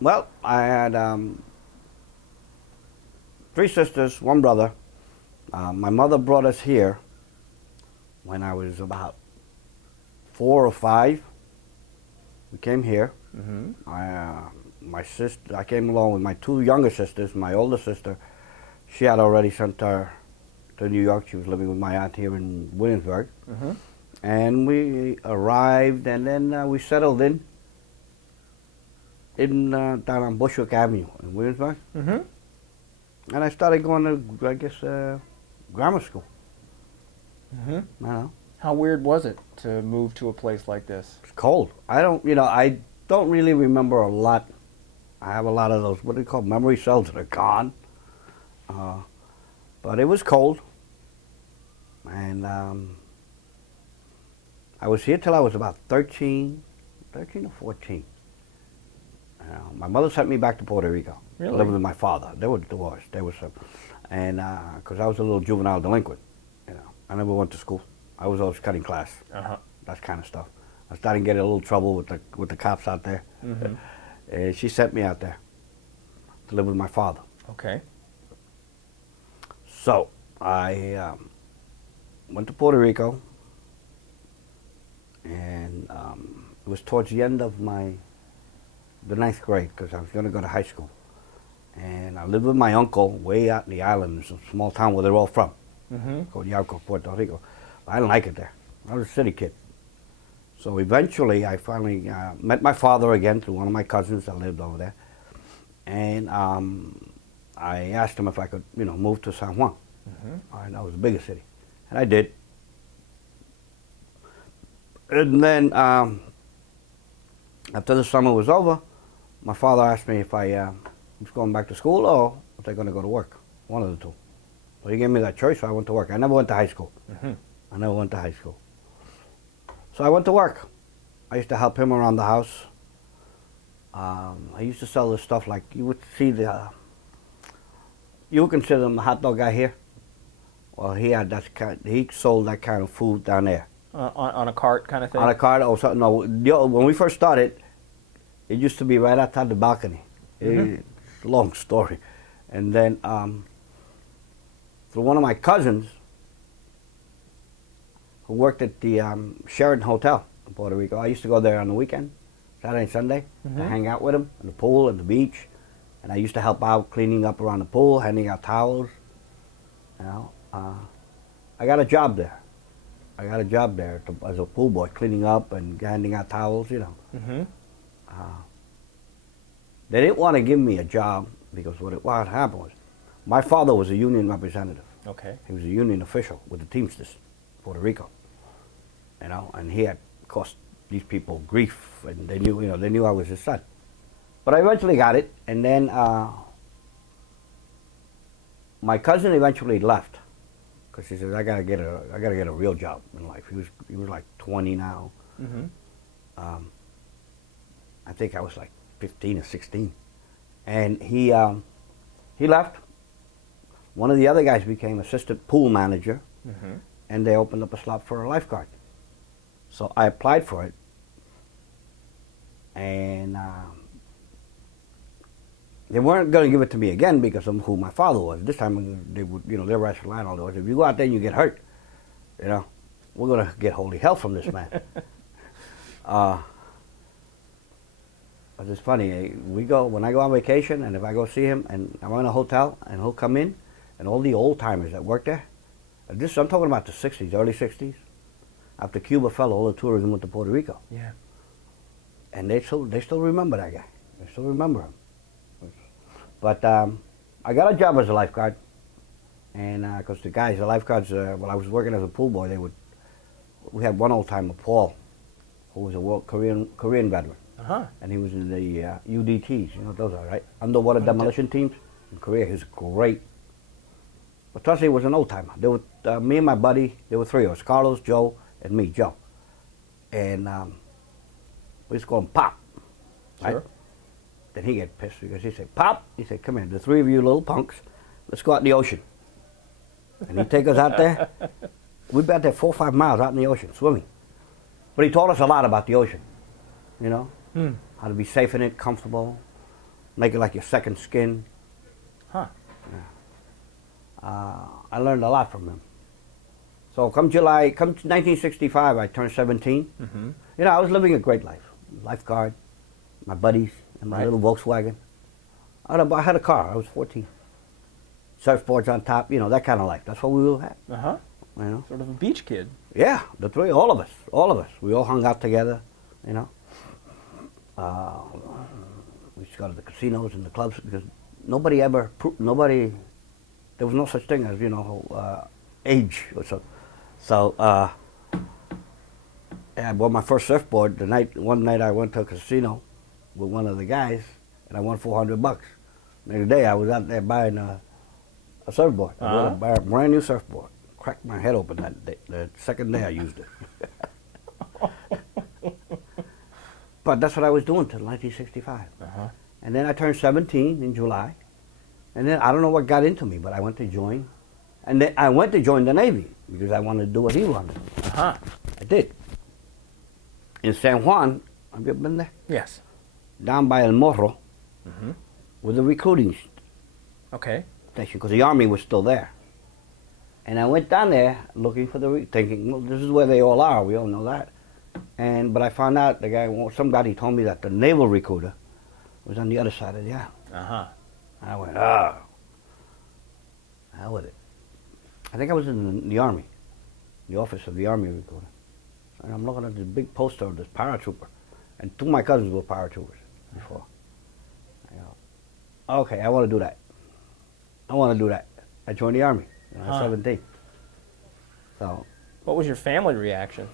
Well, I had three sisters, one brother. My mother brought us here when I was about 4 or 5. We came here. Mm-hmm. I came along with my two younger sisters. My older sister, she had already sent her to New York. She was living with my aunt here in Williamsburg. Mm-hmm. And we arrived, and then we settled in down on Bushwick Avenue in Williamsburg. Mm-hmm. And I started going to, I guess, grammar school. Mm-hmm. I don't know. How weird was it to move to a place like this? It's cold. I don't really remember a lot. I have a lot of those, what do you call, memory cells that are gone. But it was cold. And I was here till I was about 13 or 14. My mother sent me back to Puerto Rico. Really? To live with my father. They were divorced. And because I was a little juvenile delinquent, I never went to school. I was always cutting class. Uh-huh. That kind of stuff. I started getting a little trouble with the cops out there. Mm-hmm. And she sent me out there to live with my father. Okay. So I went to Puerto Rico, and it was towards the end of the 9th grade because I was going to go to high school. And I lived with my uncle way out in the islands, a small town where they're all from, Mm-hmm. called Yauco, Puerto Rico. I didn't like it there. I was a city kid. So eventually I finally met my father again through one of my cousins that lived over there. And I asked him if I could, move to San Juan. Mm-hmm. That was the biggest city. And I did. And then after the summer was over, my father asked me if I was going back to school or was I going to go to work. One of the two. So he gave me that choice, so I went to work. I never went to high school. Mm-hmm. I never went to high school. So I went to work. I used to help him around the house. I used to sell this stuff like you would see you would consider him the hot dog guy here. Well, he sold that kind of food down there. On a cart kind of thing? On a cart or something. No, when we first started, it used to be right outside the balcony. Mm-hmm. It's a long story. And then through one of my cousins who worked at the Sheraton Hotel in Puerto Rico, I used to go there on the weekend, Saturday and Sunday, Mm-hmm. to hang out with him in the pool and the beach. And I used to help out cleaning up around the pool, handing out towels. I got a job there. As a pool boy, cleaning up and handing out towels, Mm-hmm. They didn't want to give me a job because what happened was my father was a union representative. Okay. He was a union official with the Teamsters, Puerto Rico. And he had caused these people grief, and they knew I was his son. But I eventually got it, and then my cousin eventually left because he said, I gotta get a real job in life. He was like 20 now. Mm-hmm. I think I was like 15 or 16, and he left. One of the other guys became assistant pool manager, Mm-hmm. and they opened up a slot for a lifeguard. So I applied for it, and they weren't going to give it to me again because of who my father was. This time they would, their rationale was, if you go out there and you get hurt, we're going to get holy hell from this man. But it's funny. When I go on vacation, and if I go see him, and I'm in a hotel, and he'll come in, and all the old timers that work there. I'm talking about the '60s, early '60s. After Cuba fell, all the tourism went to Puerto Rico, Yeah. and they still remember that guy. They still remember him. But I got a job as a lifeguard, and because the lifeguards, while I was working as a pool boy, we had one old timer, Paul, who was a Korean veteran. Uh-huh. And he was in the UDTs, you know what those are, right? Underwater demolition teams in Korea. He was great. But plus he was an old timer. There were me and my buddy. There were three of us: Carlos, Joe, and me, Joe. And we used to call him Pop. Right? Sure. Then he get pissed because he said, "Pop," he said, "Come here, the three of you little punks, let's go out in the ocean." And he'd take us out there. We'd be out there 4 or 5 miles out in the ocean swimming. But he taught us a lot about the ocean, Hmm. how to be safe in it, comfortable. make it like your second skin. Huh. I learned a lot from him. So come 1965, I turned 17. Mm-hmm. You know, I was living a great life. Lifeguard, my buddies, and my Right. little Volkswagen. I had a car. I was 14. Surfboards on top, you know, that kind of life. That's what we all had, Uh-huh. you know. Sort of a beach kid. Yeah, the three, all of us. We all hung out together, you know. We used to go to the casinos and the clubs because there was no such thing as, you know, age or so. So, I bought my first surfboard one night I went to a casino with one of the guys and I won $400. Next day I was out there buying a surfboard. I Uh-huh. bought a brand new surfboard. Cracked my head open that day. The second day I used it. But that's what I was doing till 1965. Uh-huh. And then I turned 17 in July. And then I don't know what got into me, but I went to join. And then I went to join the Navy because I wanted to do what he wanted. Uh-huh. I did. In San Juan, have you ever been there? Yes. Down by El Morro, Mm-hmm. with the recruiting Okay. station, because the Army was still there. And I went down there looking for thinking, well, this is where they all are. We all know that. But I found out somebody told me that the naval recruiter was on the other side of the island. Uh-huh. I went, hell with it. I think I was in the Army, the office of the Army recruiter. And I'm looking at this big poster of this paratrooper. And two of my cousins were paratroopers before. I go, okay, I want to do that. I joined the Army when I was Huh. 17. So, What was your family reaction?